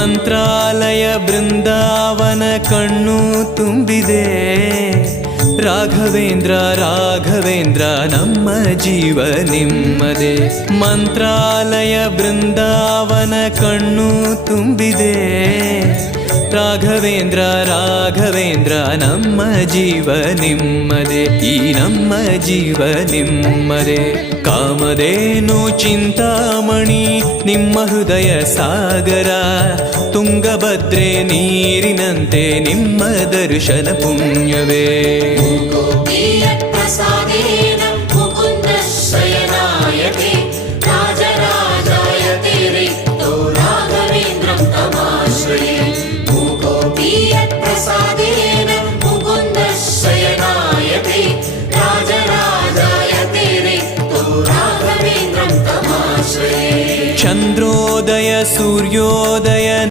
ಮಂತ್ರಾಲಯ ಬೃಂದಾವನ ಕಣ್ಣು ತುಂಬಿದೆ. ರಾಘವೇಂದ್ರ ರಾಘವೇಂದ್ರ ನಮ್ಮ ಜೀವ ನಿಮ್ಮದೇ. ಮಂತ್ರಾಲಯ ಬೃಂದಾವನ ಕಣ್ಣು ತುಂಬಿದೆ. ರಾಘವೇಂದ್ರ ರಾಘವೇಂದ್ರ ನಮ್ಮ ಜೀವ ನಿಮ್ಮದೇ. ಈ ನಮ್ಮ ಜೀವ ನಿಮ್ಮದೇ. ಕಾಮಧೇನು ಚಿಂತಾಮಣಿ ನಿಮ್ಮ ಹೃದಯ ಸಾಗರ. ತುಂಗಭದ್ರೆ ನೀರಿನಂತೆ ನಿಮ್ಮ ದರ್ಶನ ಪುಣ್ಯವೇ. ಚಂದ್ರೋದಯ ಸೂರ್ಯೋದಯ